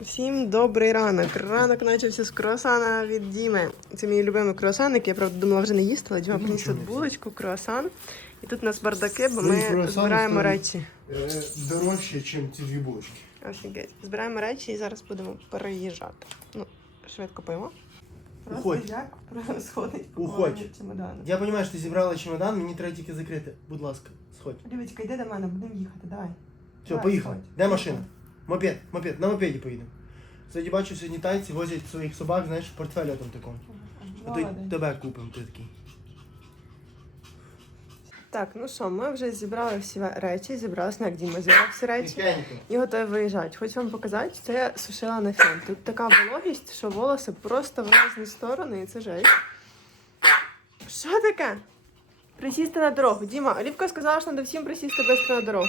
Всім добрий ранок. Ранок почався з круасана від Діми. Це мій любимий круасан, який я правда думала вже не їсти, але Діма приніс тут булочку, круасан. І тут у нас бардаки, бо ми збираємо речі. Е, Дорожче, ніж ці дві булочки. Офігеть. Збираємо речі і зараз будемо переїжджати. Ну, швидко поймо. Уходь. сходить Уходь. чемодану. Я розумію, що ти зібрала чемодан, мені треба тільки закрити. Будь ласка, сходь. Любочка, йди до мене, будемо їхати, давай. Все, поїхали. Де машина? Мопед, мопед, на мопеді поїдемо. Сьогодні бачу, сьогодні тайці возять своїх собак, знаєш, в портфелі там такому. А то й тебе купимо, ти такий. Так, ну що, ми вже зібрали всі речі, зібралися, як Діма зібрав всі речі. І готові виїжджати. Хочу вам показати, це я сушила на фен. Тут така вологість, що волоси просто в різні сторони, і це жесть. Що таке? Присісти на дорогу. Діма, Олівка сказала, що треба всім присісти швидко на дорогу.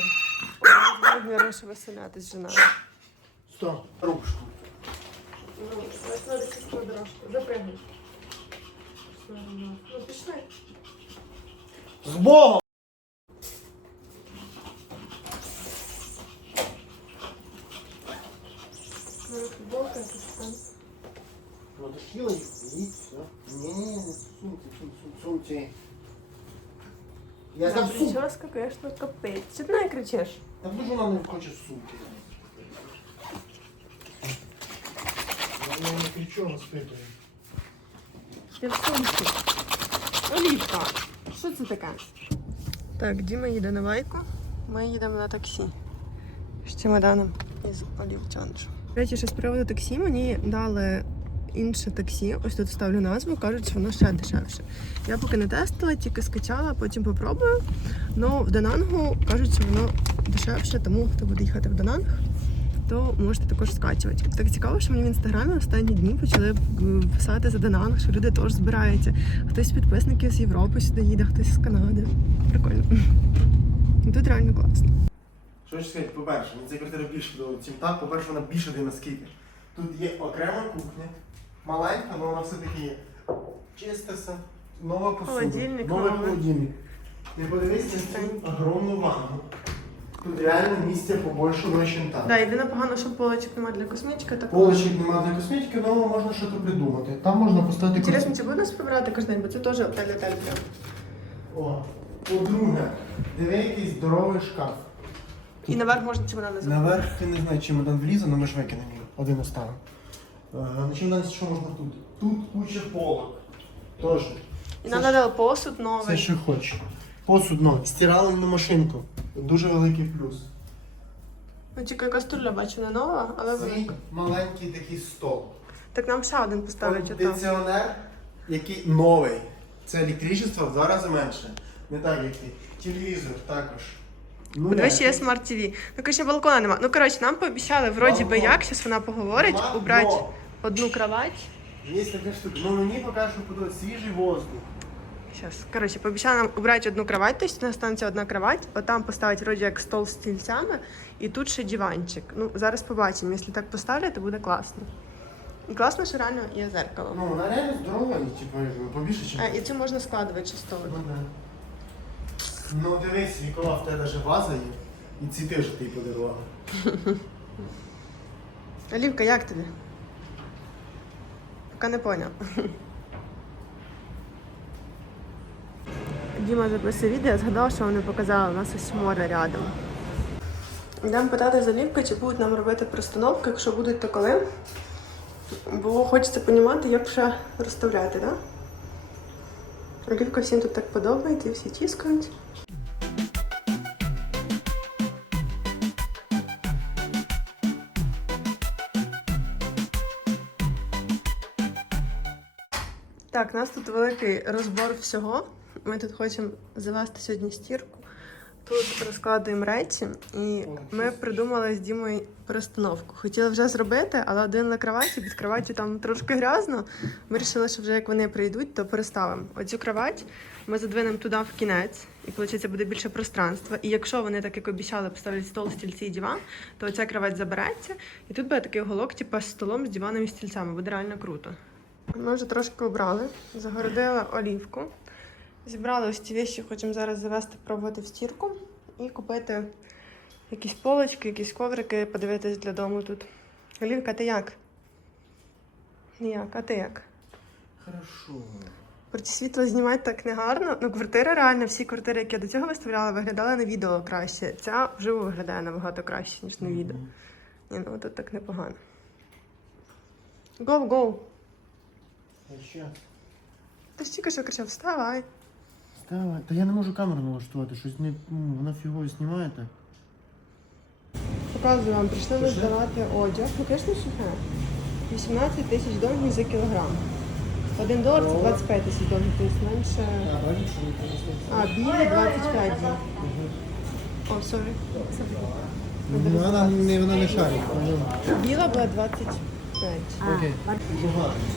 Що веселяти з жіною. Сто, рубашку. Ну, треба сісти дорожку. Пішли. З Богом! Футболка, хотіла їх, їдь, все. Ні-ні-ні, сумці, сумці, сумці. Я там сумку. Прическа, звісно, капець. Чи ти не кричиш? Та дуже вона не хоче сумки. Я не кричу, розпитую. Ти в сумці. Олівка. Що це таке? Так, Діма їде на лайку. Ми їдемо на таксі. З чемоданом із олівчанчем. До речі, що з приводу таксі мені дали інше таксі. Ось тут ставлю назву, кажуть, що воно ще дешевше. Я поки не тестила, тільки скачала, потім попробую. Ну, в Данангу кажуть, що воно дешевше, тому хто буде їхати в Дананг, то можете також скачувати. Так цікаво, що мені в інстаграмі останні дні почали е, писати за Дананг, що люди теж збираються. Хтось з підписників з Європи сюди їде, хтось з Канади. Прикольно. Тут реально класно. Що хочу сказати, по-перше, мені ця квартира більше подобається, чим та. По-перше, вона більше де наскільки. Тут є окрема кухня, маленька, але вона все-таки є. Чиста все, нова посуда, Холодильник новий новий. холодильник. Ти подивись на цю огромну ванну. Тут реально місця побольше, ніж там. Да, єдине погано, що полочок немає для косметики, так Полочок немає для косметики, але можна щось придумати. Там можна поставити Інтересно, чи буде нас прибирати кожен день, бо це теж отель-отель прям. О, по-друге, диви якийсь здоровий шкаф. І наверх можна чемодан не забрати. Наверх я не знаю, чемодан влізе, але ми ж викинемо його. Один оставимо. Е, На чемодані що можна тут? Тут куча полок. Теж. І нам надали посуд Все, новий. що хочеш. Посуд новий. Стиральну машинку. Дуже великий плюс. Ну, тільки каструля бачу не нова, але велика. маленький такий стол. Так нам ще один поставлять ото. Кондиціонер, який новий. Це електричество в два рази менше. Не так, як і телевізор також. Ну, Подивись, як? є смарт-ТВ. Ну, коротше, балкона нема. Ну, коротше, нам пообіцяли, вроді би як, зараз вона поговорить, Нема, убрати но одну кровать. Є така штука. Ну мені поки що подобається свіжий воздух. Сейчас. Короче, пообещала нам убрать одну кровать, то есть у нас останется одна кровать, вот там поставить вроде як стол з стільцями, і тут ще диванчик. Ну, зараз побачимо, якщо так поставлять, то буде класно. І класно, що реально є зеркало. Ну, вона реально здорова і типу, побільше, ніж. А, і цю можна складувати чи столик. Ну, да. Ну дивись, Вікова, в тебе навіть ваза є. І цвіти вже ти подарувала. Олівка, як тобі? Поки не поняв. Діма записує відео, я згадала, що вони показали, у нас ось море рядом. Йдемо питати з Олівки, чи будуть нам робити пристановки, якщо будуть, то коли. Бо хочеться розуміти, як ще розставляти, так? Да? Олівка всім тут так подобається, і всі тіскають. Так, у нас тут великий розбор всього. Ми тут хочемо завести сьогодні стірку. Тут розкладуємо речі, і ми придумали з Дімою перестановку. Хотіли вже зробити, але один на кроваті, під кроваттю там трошки грязно. Ми вирішили, що вже як вони прийдуть, то переставимо. Оцю кровать ми задвинемо туди в кінець, і виходить, буде більше пространства. І якщо вони, так як обіцяли, поставлять стол, стільці і диван, то ця кровать забереться, і тут буде такий уголок, типу, з столом, з диваном і стільцями. Буде реально круто. Ми вже трошки обрали, загородили олівку. Зібрали ось ці вещі, хочемо зараз завести, пробувати в стірку і купити якісь полочки, якісь коврики, подивитись для дому тут. Олівка, ти як? Ніяк, а ти як? Хорошо. Проти світло знімати так не гарно. Ну, квартира реально, всі квартири, які я до цього виставляла, виглядали на відео краще. Ця вживу виглядає набагато краще, ніж на відео. Ні, ну тут так непогано. Go, go. Ще? Ти ж тільки що кричав, вставай. Давай. Та я не можу камеру налаштувати, щось не. ну, Вона фігово знімає так. Показую вам, прийшли ми здавати одяг. Ну, звісно, сухе. 18 тисяч доларів за кілограм. Один долар це 25 тисяч доларів, тобто менше. А, білі 25 днів. О, сорі. Ну, вона не, шарить. Біла була 25. Окей.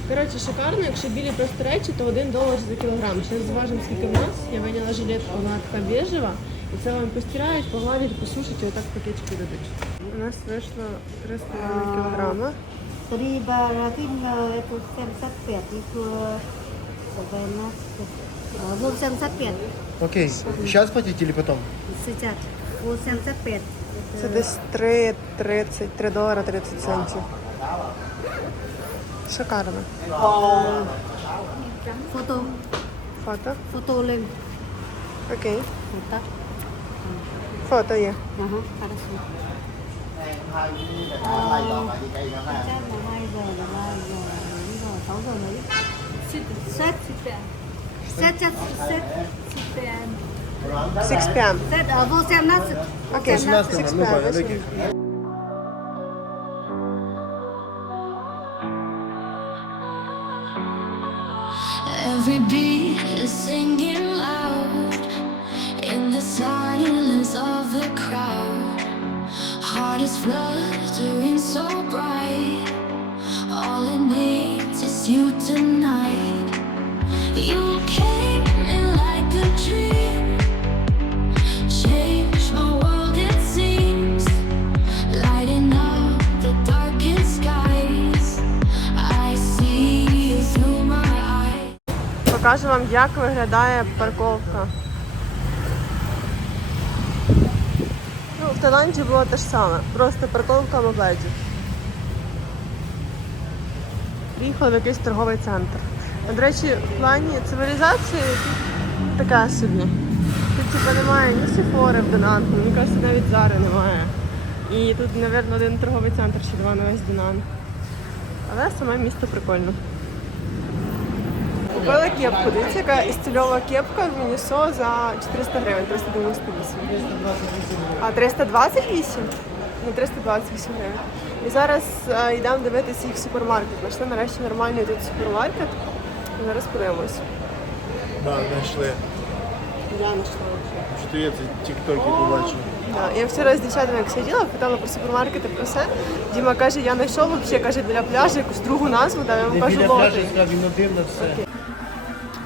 Коротше, шикарно, якщо білі просто речі, то 1 долар за кілограм. Зараз зважимо, скільки в нас. Я виняла жилетку, вона така бежева. І це вам постирають, погладять, посушать і отак пакетики дадуть. У нас вийшло 3,5 кілограма. Itu sem sapet itu sebenarnya belum sem sapet Окей. Сейчас платить или потом? sejak oh sem Це десь 3,30, 3 долара 30 центів. Çıkarım. Foto. Foto? Foto lên. Ok. Foto. Foto ya. Aha, parası. Set, set, set, set, 6 p.m. Set, uh, 6 p.m. Покажу вам, як виглядає парковка. Ну, в Таїланді було те ж саме, просто парковка мопедів. Приїхали в якийсь торговий центр. До речі, в плані цивілізації таке собі. Тут типу, немає ні сефори в Донанку, мені кажеться, навіть зари немає. І тут, мабуть, один торговий центр ще два на весь Донан. Але саме місто прикольне. Купила кепку. Дивіться, яка істильова кепка в Мінісо за 400 гривень, 398. А 328? Ну, 328 гривень. І зараз е, йдемо дивитися їх супермаркет. Знайшли нарешті нормальний тут супермаркет. Зараз подивимось. Да, знайшли. Я знайшла. Що я це тіктоки побачив. Да. Я вчора з дівчатами як сиділа, питала про супермаркети, про все. Діма каже, я знайшов взагалі, каже, біля пляжу якусь другу назву, да, я йому кажу, лотий. він один на все.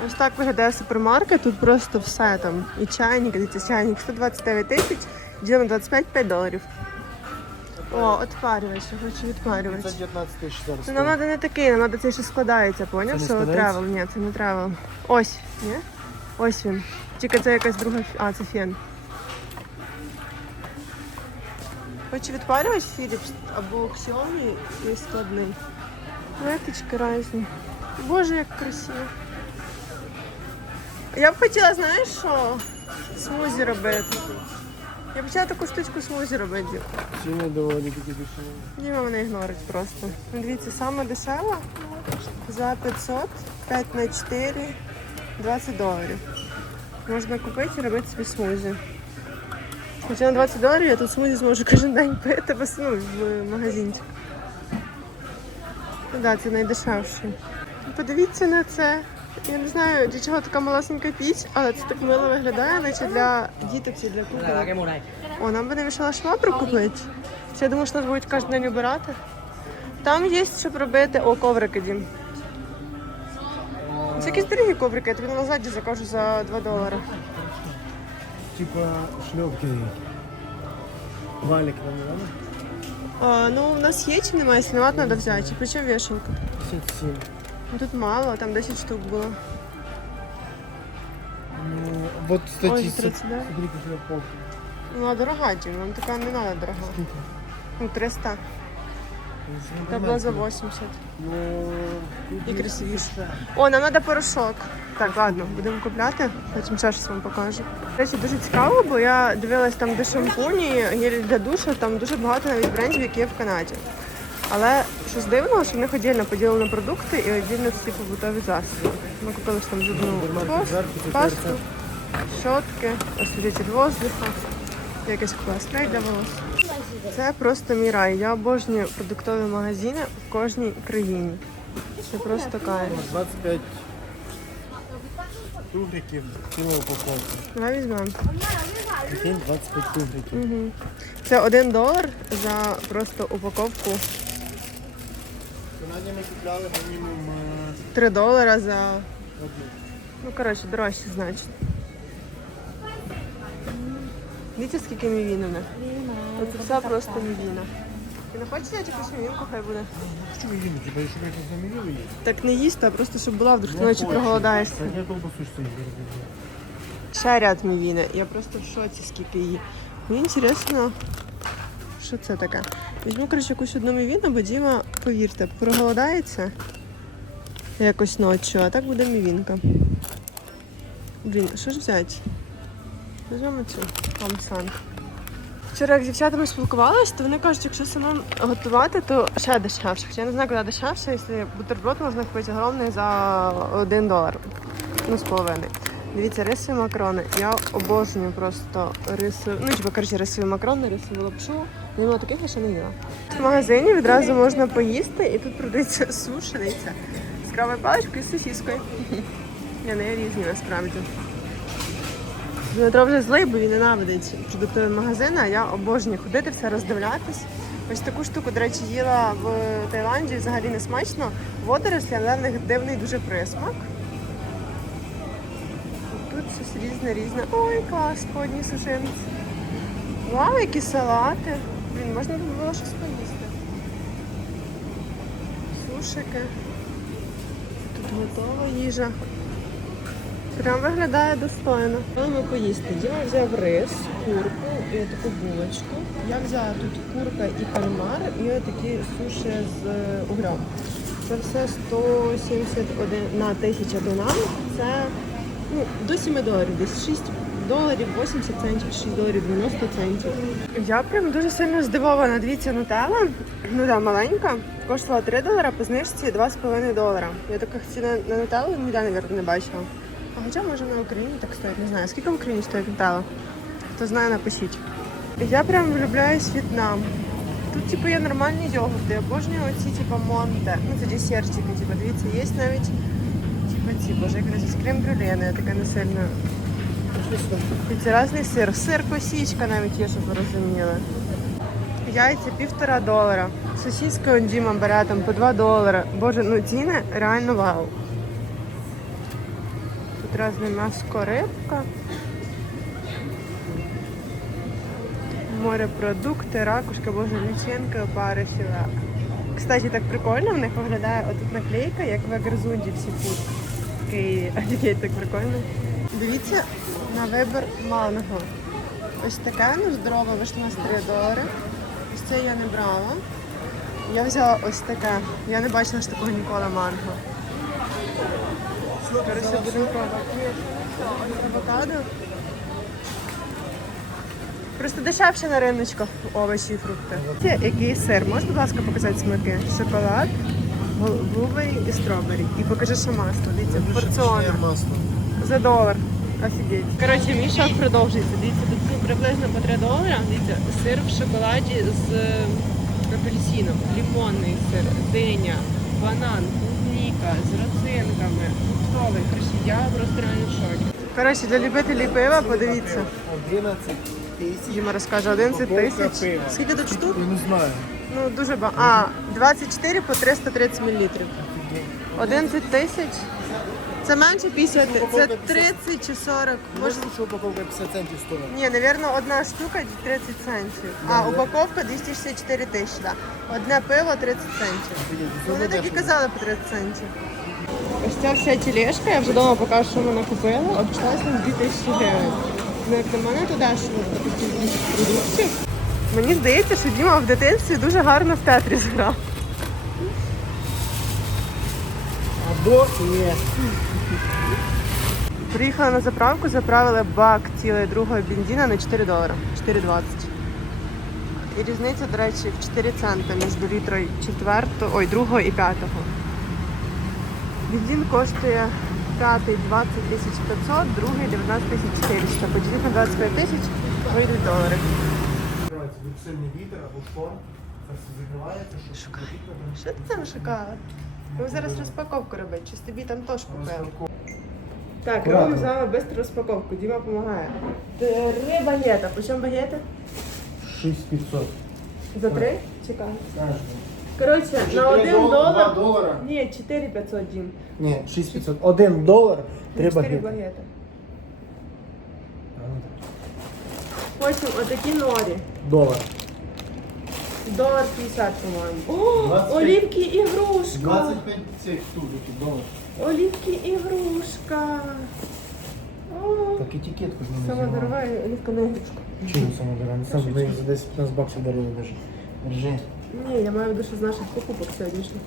Ось так виглядає супермаркет, тут просто все там. І чайник, дивіться, чайник 129 тисяч, ділимо 25 5 доларів. О, отпарювач, я хочу відпарювач. Це 19 тисяч зараз. Ну, нам треба не такий, нам треба цей, що складається, поняв? Це не тревел, ні, це не тревел. Ось, ні? Ось він. Тільки це якась друга, фі- а, це фен. Хочу відпарювач Philips або Xiaomi і складний. Леточки різні. Боже, як красиво. Я б хотіла, знаєш що? Смузі робити. Я хотіла таку штучку смузі робити. Ціни доволі такі дешеві. Діма мене ігнорить просто. Ну, Дивіться, саме дешева за 500, 5 на 4, 20 доларів. Можна купити і робити собі смузі. Хоча на 20 доларів я тут смузі зможу кожен день пити без- ну, в магазинчик. Ну так, да, це найдешевше. Ну, Подивіться на це. Я не знаю, для чого така малесенька піч, але це так мило виглядає, наче для діток чи для кухні. О, нам би не мішала швабру купити. Чи я думаю, що нас будуть кожен день обирати. Там є, щоб робити. О, коврики, Дім. Це якісь дорогі коврики, я тобі на назаді закажу за 2 долари. Типа шльопки. Валік нам не? А, ну, у нас є чи немає, якщо немає, треба взяти. Причому вішенка. 57. Ну, Тут мало, там 10 штук було. Ну, вот, кстати, Ой, с- 30, да? смотри, полка. Ну, а дорога, Дім, нам така не треба дорога. Сколько? Ну, 300. Та була за 80. Ну, І красивіше. О, нам треба порошок. Так, ладно, будемо купляти, потім ще щось вам покажу. До речі, дуже цікаво, бо я дивилась там, де шампуні, гель для душу, там дуже багато навіть брендів, які є в Канаді. Але щось дивного, що в них віддільно поділені продукти і віддільно ці побутові засоби. Ми купили ж там зубну пасту, пасту, щотки, освітитель воздуха, якийсь купила для волос. Це просто мій рай. Я обожнюю продуктові магазини в кожній країні. Це просто кайф. 25 тугриків, кіло упаковка. Давай візьмемо. Прикинь, 25 тугриків. Угу. Це один долар за просто упаковку. Сьогодні ми купляли мінімум е, Три долара за. одну. Ну, коротше, дорожче, значить. Дивіться, скільки мівіни в них. Оце все просто мівіна. Ти не хочеш взяти якусь мівінку, хай буде? Ви їм? Типа, щоб якось замінили її? Так не їсти, а просто щоб була, вдруг ти ночі проголодаєшся. Так я колбасу стоїть. Ще ряд мівіни. Я просто в шоці, скільки її. Мені цікаво, що це таке. Візьму, коротше, якусь одну мівіну, бо Діма, повірте, проголодається якось ночі, а так буде мівінка. Блін, що ж взяти? Візьмемо цю Омсан. Вчора як з дівчатами спілкувалась, то вони кажуть, якщо самим готувати, то ще дешевше. Хоча я не знаю, куди дешевше, якщо бутерброд можна купити огромний за один долар. Ну, з половиною. Дивіться, рисові макарони. Я обожнюю просто рисові, ну, типу, коротше, рисові макарони, рисову лапшу. Нема таких я ще не їла. В магазині відразу можна поїсти, і тут продається дивіться, з кравою паличкою і з сосіскою. Я не різні насправді. Дмитро вже злий, бо він ненавидить продуктові магазини, а я обожнюю ходити, все роздивлятись. Ось таку штуку, до речі, їла в Таїланді, взагалі не смачно. Водорослі, але в них дивний дуже присмак. Тут щось різне, різне. Ой, клас, по сушинці. Вау, які салати. Блін, можна було щось поїсти. Сушики. Тут готова їжа. Прям виглядає достойно. Ми поїсти. Діма взяв рис, курку і таку булочку. Я взяла тут курка і кальмар, і такі суші з е, угрем. Це все 171 на 1000 донам. Це ну, до 7 доларів, десь 6 доларів 80 центів, 6 доларів 90 центів. Я прям дуже сильно здивована. Дивіться, нутелла, ну да, маленька, коштувала 3 долара, по знижці 2,5 долара. Я таких ціни на нутеллу ніде, мабуть, не бачила. А хоча може на Україні так стоїть, не знаю. Скільки в Україні стоїть нутелла? Хто знає, напишіть. Я прям влюбляюсь в В'єтнам. Тут, типу, є нормальні йогурти. Обожнюю оці, типу, монте. Ну, це десертики, типу, дивіться, є навіть, типу, ці, боже, як крем-брюле, я така не сильно. І різний сир. Сир косічка навіть є, щоб ви розуміли. Яйця півтора долара. Сосиска он Діма бере там по 2 долара. Боже, ну ціни реально вау. Тут різне м'яско, рибка. Морепродукти, ракушка, боже, лічинка, опари, філе. Кстати, так прикольно в них виглядає отут наклейка, як в Агрзунді всі фуд. Такий офігеть, так прикольно. Дивіться на вибір манго. Ось таке, ну здорове, вийшло на 3 долари. Ось це я не брала. Я взяла ось таке. Я не бачила ж такого ніколи манго. Коротше, будемо пробувати. Авокадо. Просто дешевше на риночках овочі і фрукти. Який сир? Можеш, будь ласка, показати смаки? Шоколад, блубері і стробері. І покажи, що масло. Дивіться, порціони. масло. За долар. Офігеть. Коротше, мій шок продовжується. Дивіться, тут приблизно по 3 долара. Дивіться, сир в шоколаді з е, апельсином, лимонний сир, диня, банан, клубніка з родзинками, фруктовий. Коротше, я просто реально в шокі. Коротше, для любителів пива, подивіться. 11 тисяч. Діма розкаже 11 тисяч. Скільки тут штук? Я не знаю. Ну, дуже багато. А, 24 по 330 мл. 11 тисяч. Це менше 50, це 30 чи 40. Може, що упаковка 50 центів стоїть? Ні, навірно, одна штука 30 центів. А упаковка 264 тисячі. Одне пиво 30 центів. Ну, вони так і казали по 30 центів. Ось ця вся тележка, я вже вдома покажу, що вона купила, обійшлася нам 2000 гривень. Ну, як на мене, туди що продуктів. Мені здається, що Діма в дитинстві дуже гарно в театрі зграв. А до. Приїхала на заправку, заправила бак цілий другого бензина на 4 долара. 4,20. І різниця, до речі, в 4 цента між літрою четвертого, ой, другого і п'ятого. Бензин коштує п'ятий 20 тисяч 500, другий 19 тисяч 400. Поділити на 25 тисяч вийдуть долари. Від сильний вітер або шторм. Це все закривається, Шукай. Що ти там шукала? Ми зараз розпаковку робити, чи тобі там теж купили? Так, Аккуратно. робимо з вами швидку розпаковку. Діма допомагає. Три багета. По чому багети? 6500. За три? Знаєш, Коротше, на один долар. долара. Ні, 4500, Дім. Ні, 6500. Один долар, три Чотири багети. багети. Потім отакі норі. Долар. Долар 50, по-моєму. О, 25. олівки ігрушка. 25 цих тузиків долар. Олівки ігрушка. О, Так етикетку ж не сама називали. дорога олівка на ігрушку. Чому саме дорога? Не сам за 10-15 баксів дарили даже. Держи. Ні, я маю в виду, що з наших покупок сьогоднішніх.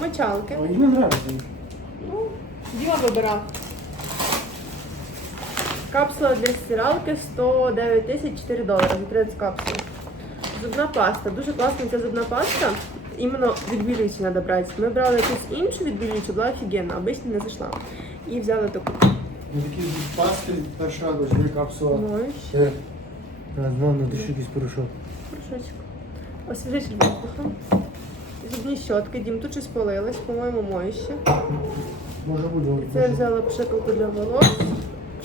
Мочалки. Ой, мені нравиться. Ну, Діма вибирав. Капсула для стиралки 109 тисяч 4 долари за 30 капсул. Зубна паста. Дуже класна ця зубна паста. Іменно відбілюючу треба брати. Ми брали якусь іншу відбілюючу, була офігенна, обично не зайшла. І взяли таку. Ну такі пасти, раз дві капсула. Ой, Е, Знову на душі якийсь порошок. Порошочок. Освіжитель воздуху. Зубні щотки. Дім тут щось полилось, по-моєму, моюще. Може бути. Це я взяла пшикалку для волос,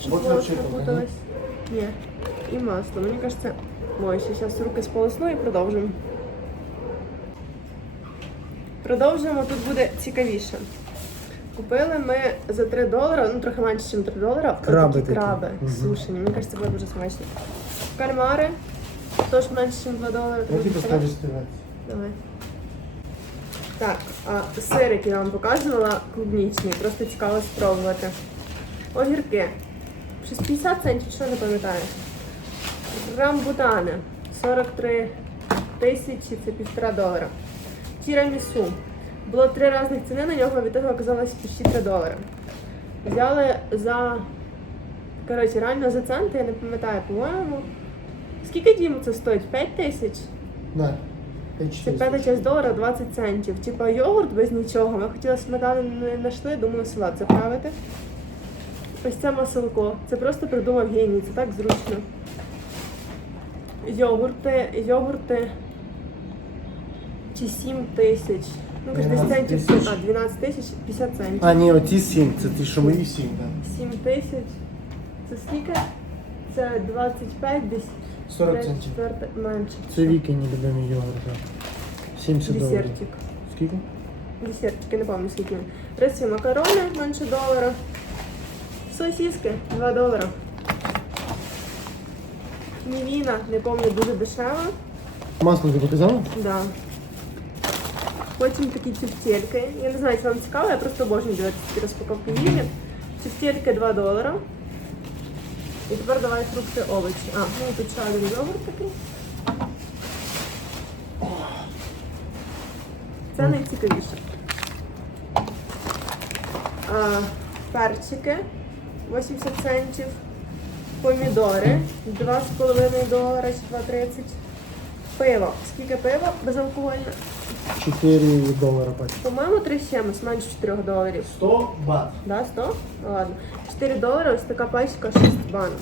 щоб Вот волос не. Ні. І масло. Мені кажеться, моюще. Зараз руки сполосну і продовжимо. Продовжуємо, тут буде цікавіше. Купили ми за 3 долари, ну трохи менше, ніж 3 долари, Краби такі краби Мгм. сушені. Мені кажеться, буде дуже смачно. Кальмари, теж менше, ніж 2 долари. Ну поставиш стирати. Давай. Так, а сир, який я вам показувала, клубнічний, просто цікаво спробувати. Огірки. Щось 50 центів, що не пам'ятаю. Рамбутани 43 тисячі, це півтора долара. Тірамісу. Було три різних ціни на нього, від того оказалось почти 3 долари. Взяли за. Коротше, реально за центи, я не пам'ятаю, по-моєму. Скільки діму це стоїть? 5 тисяч? Це п'ята часть долара 20 центів. Типа йогурт без нічого. Ми хотіли сметану не знайшли, думаю, салат заправити. Ось це маселко. Це просто придумав геній, це так зручно. Йогурти, йогурти. Чи 7 тисяч. Ну, каже, 10 12 центів, тисяч. а 12 тисяч 50 центів. А, ні, оці 7, це ті, що мої 7, так. 7 тисяч. Це скільки? Це 25, десь 40 центів. четверте менше. Це вікені любимі йогурти. 70 доларів. Десертик. Скільки? Десертики, не пам'ятаю скільки. Риси макарони менше долара. Сосиски 2 долара. Мівіна, не пам'ятаю, дуже дешева. Масло ти показала? Да. Потім такі тефтельки. Я не знаю, чи вам цікаво, я просто обожнюю дивитися такі розпаковки їжі. Тефтельки 2 долара. І тепер давай фрукти, овочі. А, ну ще йогурт такий. Це найцікавіше. А, перчики 80 центів. Помідори 2,5 долара чи 2,30. Пиво. Скільки пива безалкогольне? 4 долара пачка. По-моєму, 3 з менше 4 доларів. 100 бат. Да, 100? Ну ладно. 4 долари, ось така пачка, 6 банок.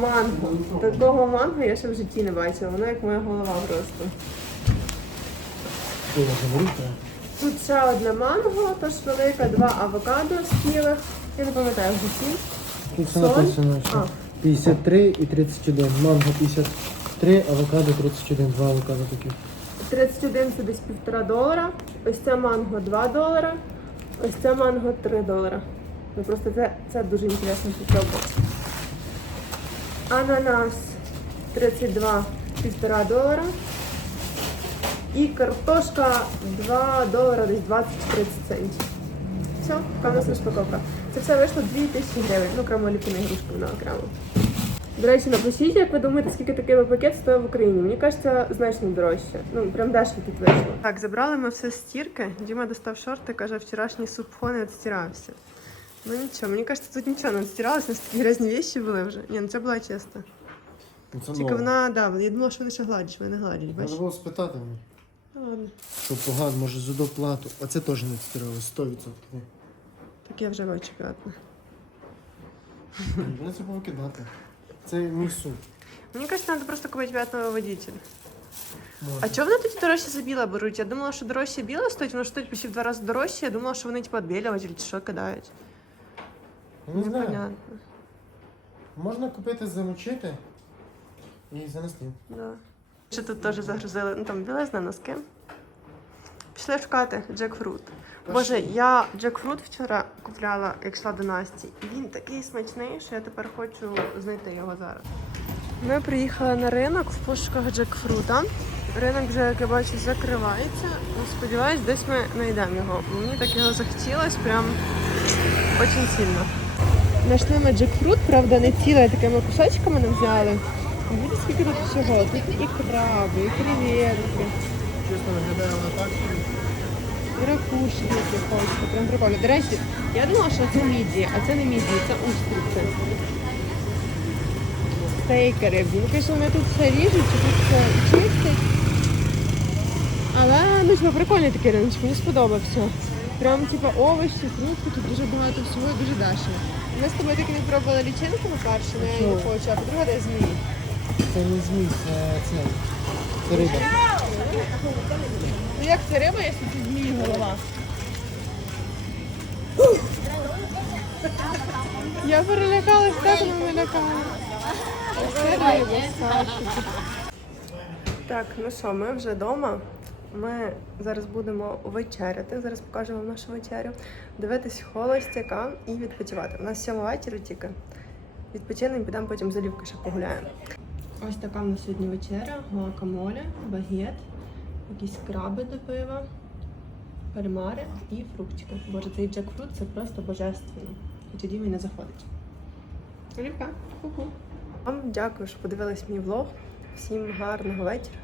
Манго. Такого манго я ще в житті не бачила. Воно як моя голова просто. Що? Тут ще одне манго, тож велика, два авокадо спілих. Я не пам'ятаю в житті. Тут все Соль? написано, А. 53 і 31. Манго 53, авокадо 31. Два авокадо такі. 31 це десь півтора долара. Ось це манго 2 долара. Ось це манго 3 долара. Ну просто це, це дуже інтересно попробувати. Ананас 32 півтора долара. І картошка 2 долара, десь 20-30 центів. Все, така у нас розпаковка. Це все вийшло 2000 гривень. Ну, окремо ліпіна ігрушка вона окремо. До речі, напишіть, як ви думаєте, скільки такий пакет стоїть в Україні? Мені кажеться, значно дорожче. Ну, прям дешево тут вийшло. Так, забрали ми все з стірки. Діма достав шорти, каже, вчорашній супфон не відстирався. Ну нічого, мені кажеться, тут нічого не відстиралося, у нас такі грязні вещі були вже. Ні, ну це була чиста. Ну, Це Тільки вона, да, я думала, що вони ще гладять, вони не гладять, Треба бачиш? було спитати мені. Ну, ладно. Що погано, може за доплату. А це теж не стирали, 100%. Так я вже бачу п'ятна. Не це було кидати. Це мій суд. Мені кажеться, треба просто купити п'ятного водителя. Можна. А чого вони тоді дорожче за біле беруть? Я думала, що дорожче біле стоїть, воно стоїть почти в два рази дорожче. Я думала, що вони типу відбілюватель чи що кидають. Не знаю. Непонятно. Можна купити, замочити і занести. Да. Ще тут теж загрузили, ну там білизна, носки. Пішли шукати джекфрут. Боже, я джекфрут вчора купляла, як йшла до Насті. І він такий смачний, що я тепер хочу знайти його зараз. Ми приїхали на ринок в пошуках джекфрута. Ринок вже, як я бачу, закривається. Ну, Сподіваюсь, десь ми знайдемо його. Мені так його захотілося, прям дуже сильно. Знайшли ми джекфрут, правда, не ціле, такими кусочками нам взяли. Видите, скільки тут всього. Тут і краби, і креветки, Чесно виглядає вона так. і ракушки які хочете. Прям прикольно. До речі, я думала, що це міді, а це не міді, це устриці. Стейкери. Ну, звісно, вони тут все ріжуть, чи тут все чистять. Але ну, типу, прикольний такий ринок, мені сподобався. Прям типу овочі, фрукти, тут дуже багато всього і дуже дешево. Ми з тобою таки не пробували лічинку, по-перше, але я не хочу, а по-друге, де змії. Це не змій, це це. Це риба. Ну як це риба, якщо це змії голова? Я перелякалась, так не Саша. Так, ну що, ми вже вдома. Ми зараз будемо вечеряти. Зараз покажу вам нашу вечерю. Дивитись холостяка і відпочивати. У нас сьома вечора тільки. Відпочинемо, підемо потім за Лівки ще погуляємо. Ось така в нас сьогодні вечеря: гуакамоле, багет, якісь краби до пива, кальмари і фруктики. Боже, цей джекфрут це просто божественно. І тоді він не заходить. Олівка, ку-ку. Вам дякую, що подивились мій влог. Всім гарного вечора